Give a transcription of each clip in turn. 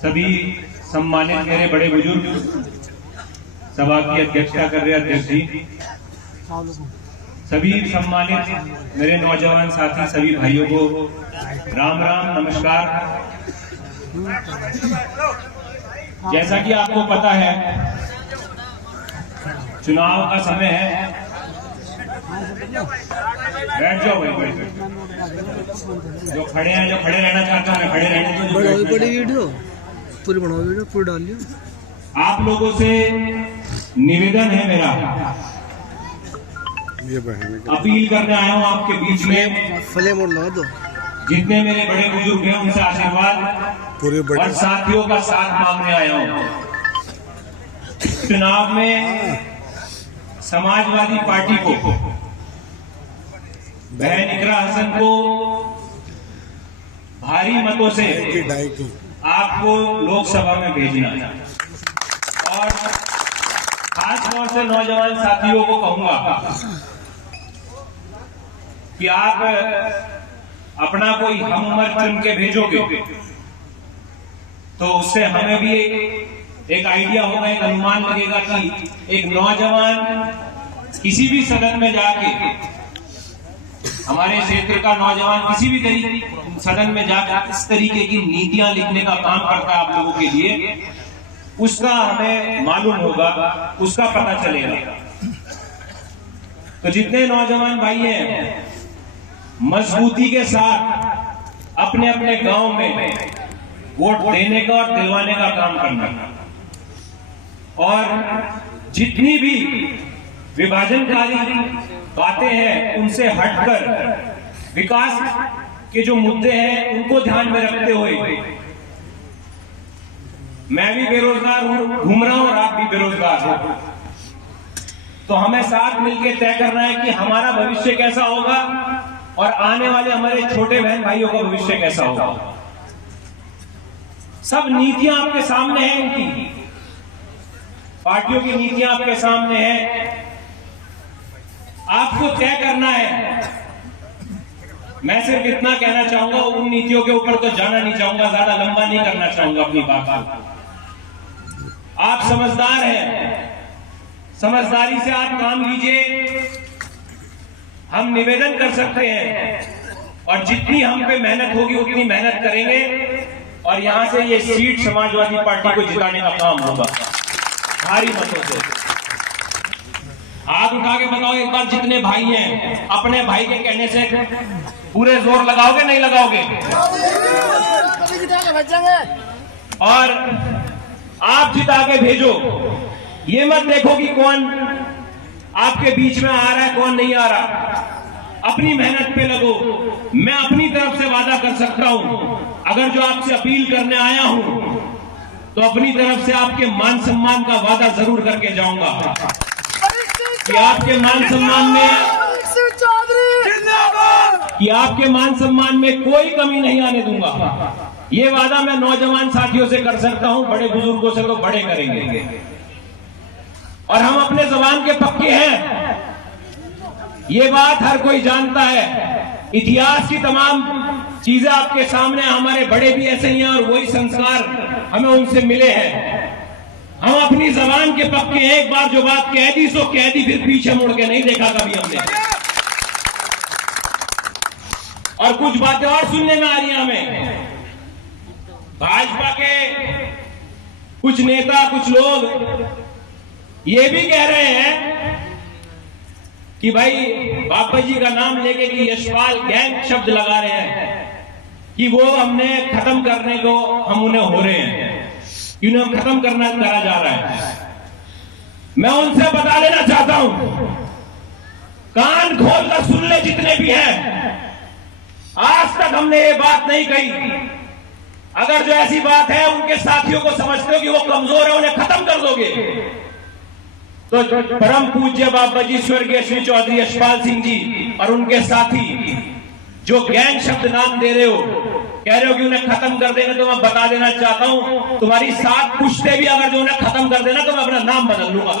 सभी सम्मानित मेरे बड़े बुजुर्ग, सभा की अध्यक्षता कर रहे अध्यक्ष जी, सभी सम्मानित मेरे नौजवान साथी, सभी भाइयों को राम राम नमस्कार। जैसा कि आपको पता है, चुनाव का समय है। बैठ जाओ भाई, बैठ जाओ। जो खड़े हैं, जो खड़े रहना चाहते हैं खड़े रहने दो। बड़ी वीडियो पूरी बनाओ, वीडियो पूरी डालियो। आप लोगों से निवेदन है मेरा, अपील करने आया हूँ आपके बीच में। फ्लेम और ला दो। जितने मेरे बड़े बुजुर्ग हैं उनसे आशीर्वाद और साथियों का साथ मांगने आया हूँ। चुनाव में समाजवादी पार्टी को, बहन इकरा हसन को भारी मतों से आपको लोकसभा में भेजना है। और खास तौर से नौजवान साथियों को कहूंगा कि आप अपना कोई हम उम्र चुन के भेजोगे तो उससे हमें भी एक आइडिया होगा, एक अनुमान लगेगा कि एक नौजवान किसी भी सदन में जाके, हमारे क्षेत्र का नौजवान किसी भी सदन में जाकर इस तरीके की नीतियां लिखने का काम करता है आप लोगों के लिए, उसका हमें मालूम होगा, उसका पता चलेगा। तो जितने नौजवान भाई हैं, मजबूती के साथ अपने अपने गांव में वोट देने का और दिलवाने का काम करना, और जितनी भी विभाजनकारी बातें हैं उनसे हटकर विकास के जो मुद्दे हैं उनको ध्यान में रखते हुए, मैं भी बेरोजगार हूं, घूम रहा हूं और आप भी बेरोजगार हो, तो हमें साथ मिलकर तय करना है कि हमारा भविष्य कैसा होगा और आने वाले हमारे छोटे बहन भाइयों का भविष्य कैसा होगा। सब नीतियां आपके सामने हैं, इनकी पार्टियों की नीतियां आपके सामने हैं, आपको तय करना है। मैं सिर्फ इतना कहना चाहूंगा, उन नीतियों के ऊपर तो जाना नहीं चाहूंगा, ज्यादा लंबा नहीं करना चाहूंगा अपनी बात को। आप समझदार हैं, समझदारी से आप काम लीजिए। हम निवेदन कर सकते हैं और जितनी हम पे मेहनत होगी उतनी मेहनत करेंगे और यहां से ये सीट समाजवादी पार्टी को जिताने का काम होगा भारी मतों से। हाथ उठा के बताओ एक बार, जितने भाई हैं अपने भाई के कहने से पूरे जोर लगाओगे नहीं लगाओगे? और आप जिता के भेजो, ये मत देखो कि कौन आपके बीच में आ रहा है कौन नहीं आ रहा। अपनी मेहनत पे लगो। मैं अपनी तरफ से वादा कर सकता हूं, अगर जो आपसे अपील करने आया हूं तो अपनी तरफ से आपके मान सम्मान का वादा जरूर करके जाऊंगा कि आपके मान सम्मान में कोई कमी नहीं आने दूंगा। ये वादा मैं नौजवान साथियों से कर सकता हूं, बड़े बुजुर्गों से तो बड़े करेंगे। और हम अपने जबान के पक्के हैं, ये बात हर कोई जानता है। इतिहास की तमाम चीजें आपके सामने, हमारे बड़े भी ऐसे ही हैं और वही संस्कार हमें उनसे मिले हैं। हम अपनी जबान के पक्के हैं, एक बार जो बात कह दी सो कह दी, फिर पीछे मुड़ के नहीं देखा कभी हमने। और कुछ बातें और सुनने में आ रही हैं हमें, भाजपा के कुछ नेता, कुछ लोग ये भी कह रहे हैं कि भाई बाबा जी का नाम लेके कि यशपाल गैंग शब्द लगा रहे हैं कि वो हमने खत्म करने को हम उन्हें हो रहे हैं, इन्हें खत्म करा जा रहा है। मैं उनसे बता देना चाहता हूं, कान खोल कर सुन ले जितने भी हैं, आज तक हमने ये बात नहीं कही। अगर जो ऐसी बात है उनके साथियों को समझते हो कि वो कमजोर है, उन्हें खत्म कर दोगे, तो परम पूज्य बाबा जी स्वर्गीय श्री चौधरी यशपाल सिंह जी और उनके साथी जो गैंग शब्द नाम दे रहे हो, कह रहे हो कि उन्हें खत्म कर देना, तो मैं बता देना चाहता हूं, तुम्हारी 7 पुश्ते भी अगर जो उन्हें खत्म कर देना तो मैं अपना नाम बदल लूंगा।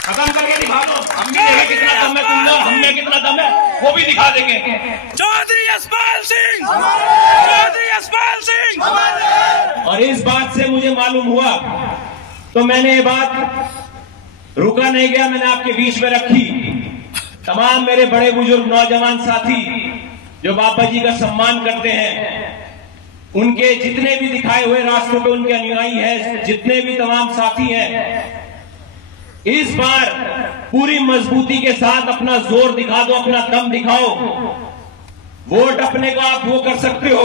खत्म करके दिखा दो, हम भी देखें कितना दम है तुम लोग, हम में कितना दम है वो भी दिखा देंगे। चौधरी यशपाल सिंह, चौधरी यशपाल सिंह। और इस बात से मुझे मालूम हुआ तो मैंने ये बात रुका नहीं गया, मैंने आपके बीच में रखी। तमाम मेरे बड़े बुजुर्ग नौजवान साथी जो बाबा जी का सम्मान करते हैं, उनके जितने भी दिखाए हुए रास्तों पे उनके अनुयायी हैं, जितने भी तमाम साथी हैं, इस बार पूरी मजबूती के साथ अपना जोर दिखा दो, अपना दम दिखाओ। वोट अपने को आप वो कर सकते हो,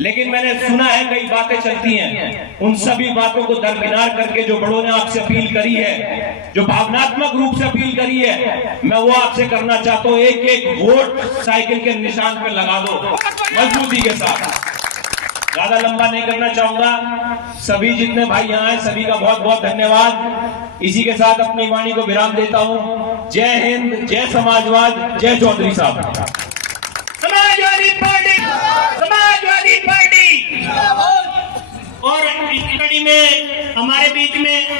लेकिन मैंने सुना है कई बातें चलती हैं, उन सभी बातों को दरकिनार करके जो बड़ों ने आपसे अपील करी है, जो भावनात्मक रूप से अपील करी है, मैं वो आपसे करना चाहता हूं। एक एक वोट साइकिल के निशान पे लगा दो मजबूती के साथ। ज्यादा लंबा नहीं करना चाहूंगा। सभी जितने भाई यहाँ हैं सभी का बहुत बहुत धन्यवाद। इसी के साथ अपनी वाणी को विराम देता हूं। जय हिंद, जय समाजवाद, जय चौधरी साहब। Samajwadi party, Samajwadi party. और इस कड़ी में हमारे बीच में